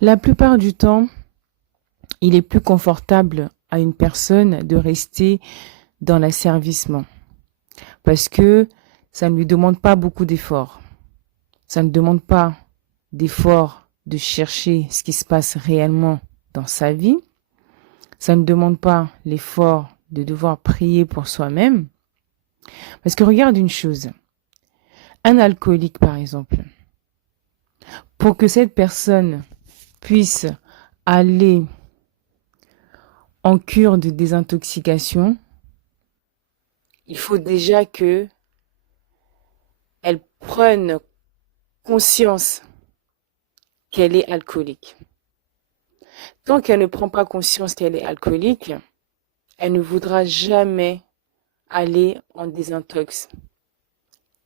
La plupart du temps, il est plus confortable à une personne de rester dans l'asservissement parce que ça ne lui demande pas beaucoup d'efforts. Ça ne demande pas d'efforts de chercher ce qui se passe réellement dans sa vie. Ça ne demande pas l'effort de devoir prier pour soi-même. Parce que regarde une chose, un alcoolique par exemple, pour que cette personne puisse aller en cure de désintoxication, il faut déjà que elle prenne conscience qu'elle est alcoolique. Tant qu'elle ne prend pas conscience qu'elle est alcoolique, elle ne voudra jamais aller en désintox.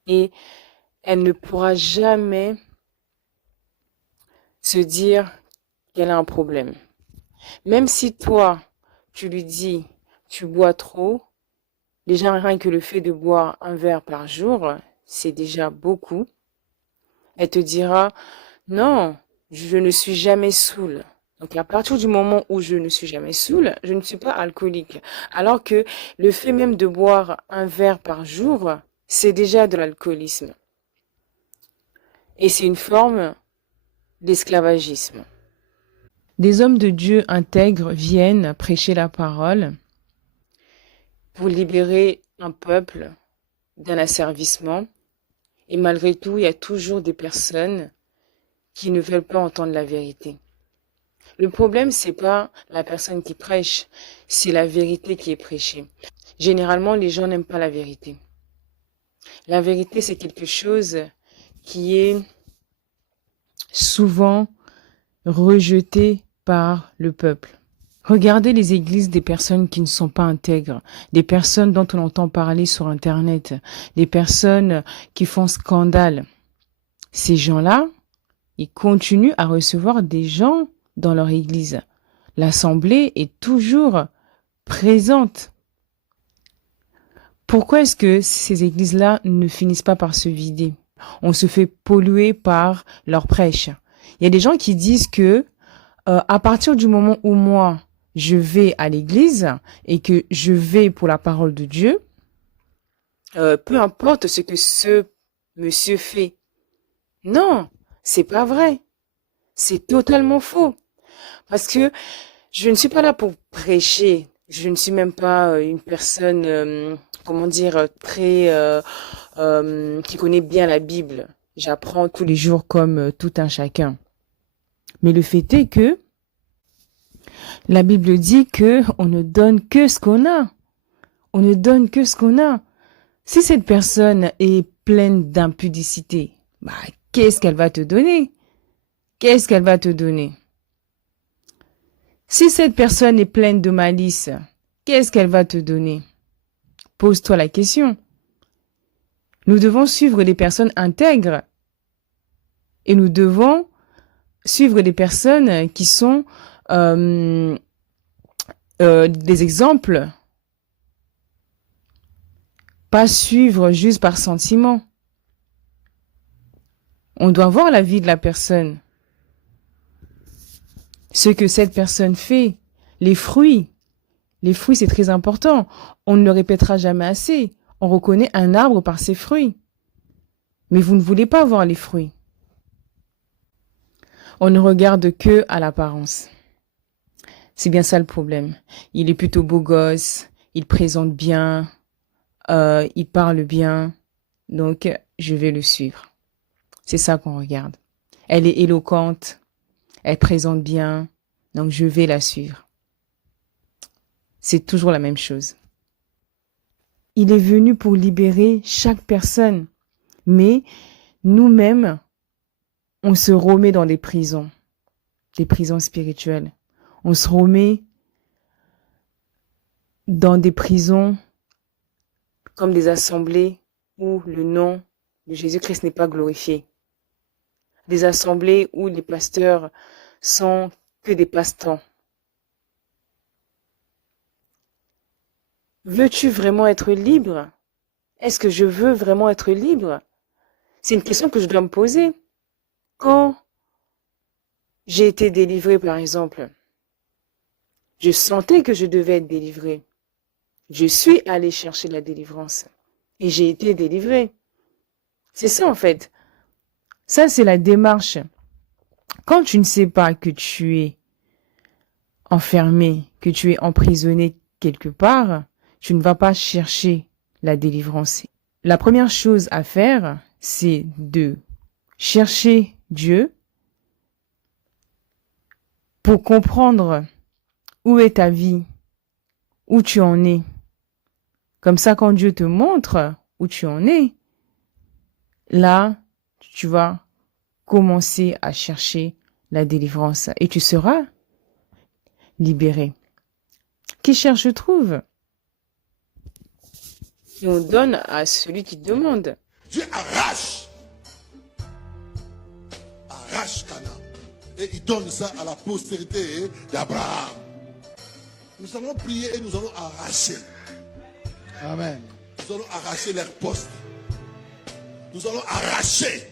Et elle ne pourra jamais se dire qu'elle a un problème. Même si toi, tu lui dis, tu bois trop, déjà rien que le fait de boire un verre par jour, c'est déjà beaucoup. Elle te dira, non, je ne suis jamais saoule. Donc à partir du moment où je ne suis jamais saoule, je ne suis pas alcoolique. Alors que le fait même de boire un verre par jour, c'est déjà de l'alcoolisme. Et c'est une forme d'esclavagisme. Des hommes de Dieu intègres viennent prêcher la parole pour libérer un peuple d'un asservissement. Et malgré tout, il y a toujours des personnes qui ne veulent pas entendre la vérité. Le problème, c'est pas la personne qui prêche, c'est la vérité qui est prêchée. Généralement, les gens n'aiment pas la vérité. La vérité, c'est quelque chose qui est souvent rejeté par le peuple. Regardez les églises des personnes qui ne sont pas intègres, des personnes dont on entend parler sur Internet, des personnes qui font scandale. Ces gens-là, ils continuent à recevoir des gens dans leur église. L'assemblée est toujours présente. Pourquoi est-ce que ces églises-là ne finissent pas par se vider? On se fait polluer par leur prêche. Il y a des gens qui disent que à partir du moment où moi, je vais à l'église et que je vais pour la parole de Dieu, peu importe ce que ce monsieur fait. Non, c'est pas vrai. C'est totalement faux. Parce que je ne suis pas là pour prêcher. Je ne suis même pas une personne, comment dire, qui connaît bien la Bible. J'apprends tous les jours comme tout un chacun. Mais le fait est que la Bible dit que on ne donne que ce qu'on a. On ne donne que ce qu'on a. Si cette personne est pleine d'impudicité, bah, qu'est-ce qu'elle va te donner? Qu'est-ce qu'elle va te donner? Si cette personne est pleine de malice, qu'est-ce qu'elle va te donner? Pose-toi la question. Nous devons suivre des personnes intègres et nous devons suivre des personnes qui sont des exemples, pas suivre juste par sentiment. On doit voir la vie de la personne, ce que cette personne fait, les fruits. Les fruits, c'est très important. On ne le répétera jamais assez. On reconnaît un arbre par ses fruits. Mais vous ne voulez pas voir les fruits. On ne regarde que à l'apparence. C'est bien ça le problème. Il est plutôt beau gosse, il présente bien, il parle bien, donc je vais le suivre. C'est ça qu'on regarde. Elle est éloquente, elle présente bien, donc je vais la suivre. C'est toujours la même chose. Il est venu pour libérer chaque personne, mais nous-mêmes, on se remet dans des prisons spirituelles. On se remet dans des prisons comme des assemblées où le nom de Jésus-Christ n'est pas glorifié. Des assemblées où les pasteurs sont que des passe-temps. Veux-tu vraiment être libre? Est-ce que je veux vraiment être libre? C'est une question que je dois me poser. Quand j'ai été délivrée, par exemple. Je sentais que je devais être délivrée. Je suis allée chercher la délivrance et j'ai été délivrée. C'est ça, en fait. Ça, c'est la démarche. Quand tu ne sais pas que tu es enfermé, que tu es emprisonné quelque part, tu ne vas pas chercher la délivrance. La première chose à faire, c'est de chercher Dieu pour comprendre où est ta vie, où tu en es. Comme ça, quand Dieu te montre où tu en es, là, tu vas commencer à chercher la délivrance et tu seras libéré. Qui cherche trouve. Et on donne à celui qui demande. Dieu arrache Canaan. Et il donne ça à la postérité d'Abraham. Nous allons prier et nous allons arracher. Amen. Nous allons arracher leurs postes. Nous allons arracher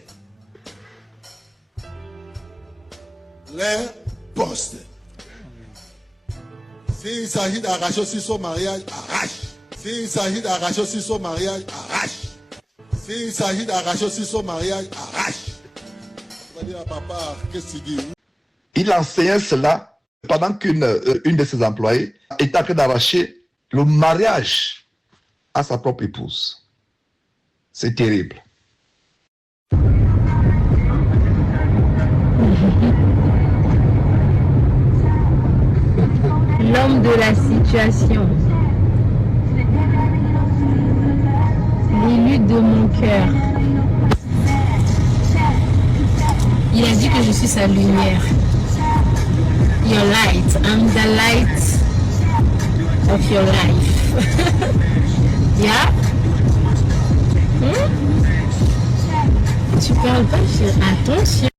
les postes. S'il s'agit d'arracher aussi son mariage, arrache. S'il s'agit d'arracher aussi son mariage, arrache. S'il s'agit d'arracher aussi son mariage, arrache. On va dire à papa, qu'est-ce que tu dis? Il enseignait cela pendant qu'une de ses employées était en train d'arracher le mariage à sa propre épouse. C'est terrible. L'homme de la situation, l'élu de mon cœur. Il a dit que je suis sa lumière. Your light, I'm the light of your life. Yeah? Tu parles pas, attention.